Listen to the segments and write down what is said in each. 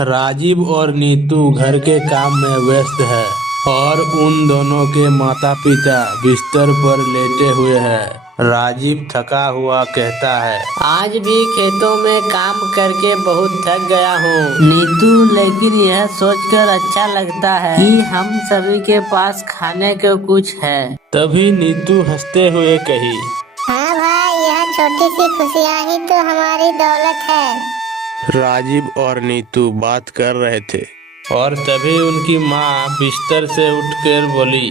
राजीव और नीतू घर के काम में व्यस्त है और उन दोनों के माता पिता बिस्तर पर लेटे हुए हैं। राजीव थका हुआ कहता है, आज भी खेतों में काम करके बहुत थक गया हूँ नीतू, लेकिन यह सोचकर अच्छा लगता है कि हम सभी के पास खाने को कुछ है। तभी नीतू हंसते हुए कही, हाँ भाई, यह छोटी सी खुशियाँ ही तो हमारी दौलत है। राजीव और नीतू बात कर रहे थे और तभी उनकी माँ बिस्तर से उठकर बोली,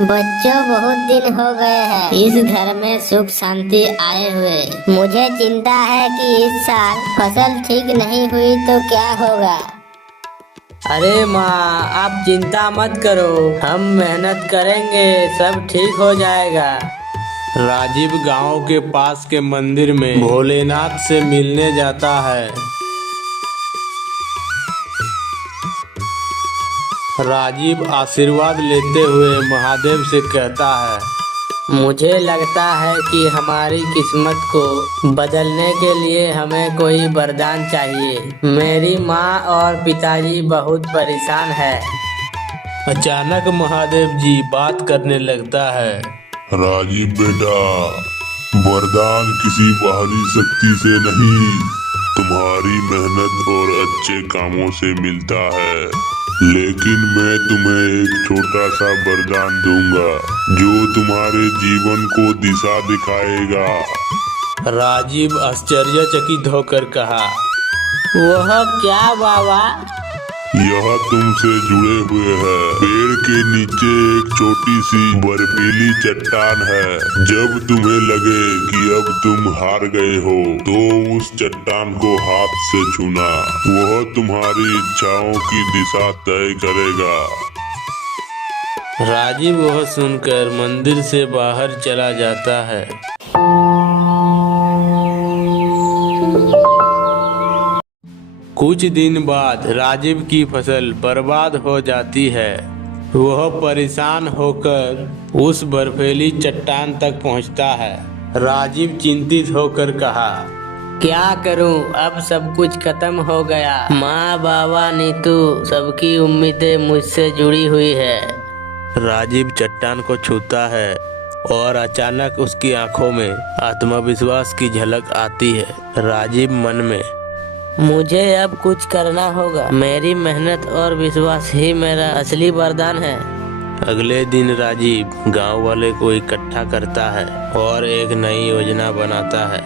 बच्चों, बहुत दिन हो गए हैं इस घर में सुख शांति आए हुए। मुझे चिंता है कि इस साल फसल ठीक नहीं हुई तो क्या होगा। अरे माँ, आप चिंता मत करो, हम मेहनत करेंगे, सब ठीक हो जाएगा। राजीव गांव के पास के मंदिर में भोलेनाथ से मिलने जाता है। राजीव आशीर्वाद लेते हुए महादेव से कहता है, मुझे लगता है कि हमारी किस्मत को बदलने के लिए हमें कोई वरदान चाहिए। मेरी माँ और पिताजी बहुत परेशान है। अचानक महादेव जी बात करने लगता है, राजीव बेटा, वरदान किसी बाहरी शक्ति से नहीं, तुम्हारी मेहनत और अच्छे कामों से मिलता है। लेकिन मैं तुम्हें एक छोटा सा वरदान दूंगा जो तुम्हारे जीवन को दिशा दिखाएगा। राजीव आश्चर्यचकित होकर कहा, वह क्या बाबा? यह तुमसे जुड़े हुए है। पेड़ के नीचे एक छोटी सी बर्फीली चट्टान है। जब तुम्हें लगे कि अब तुम हार गए हो तो उस चट्टान को हाथ से छूना, वह तुम्हारी इच्छाओं की दिशा तय करेगा। राजीव वह सुनकर मंदिर से बाहर चला जाता है। कुछ दिन बाद राजीव की फसल बर्बाद हो जाती है। वह परेशान होकर उस बर्फीली चट्टान तक पहुंचता है। राजीव चिंतित होकर कहा, क्या करूं, अब सब कुछ खत्म हो गया। माँ, बाबा, नीतू, सबकी उम्मीदें मुझसे जुड़ी हुई है। राजीव चट्टान को छूता है और अचानक उसकी आंखों में आत्मविश्वास की झलक आती है। राजीव मन में, मुझे अब कुछ करना होगा। मेरी मेहनत और विश्वास ही मेरा असली वरदान है। अगले दिन राजीव गांव वाले को इकट्ठा करता है और एक नई योजना बनाता है।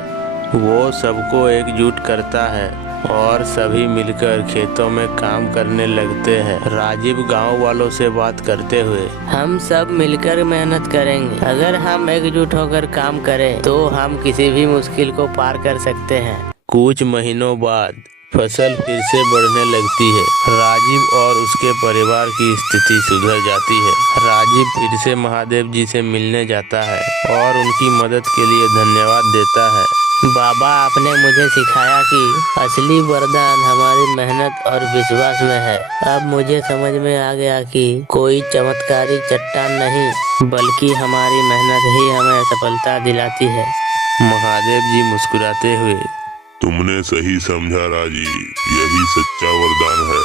वो सबको एकजुट करता है और सभी मिलकर खेतों में काम करने लगते हैं। राजीव गांव वालों से बात करते हुए, हम सब मिलकर मेहनत करेंगे। अगर हम एकजुट होकर काम करें तो हम किसी भी मुश्किल को पार कर सकते हैं। कुछ महीनों बाद फसल फिर से बढ़ने लगती है। राजीव और उसके परिवार की स्थिति सुधर जाती है। राजीव फिर से महादेव जी से मिलने जाता है और उनकी मदद के लिए धन्यवाद देता है। बाबा, आपने मुझे सिखाया कि असली वरदान हमारी मेहनत और विश्वास में है। अब मुझे समझ में आ गया कि कोई चमत्कारी चट्टान नहीं, बल्कि हमारी मेहनत ही हमें सफलता दिलाती है। महादेव जी मुस्कुराते हुए, तुमने सही समझा राजीव, यही सच्चा वरदान है।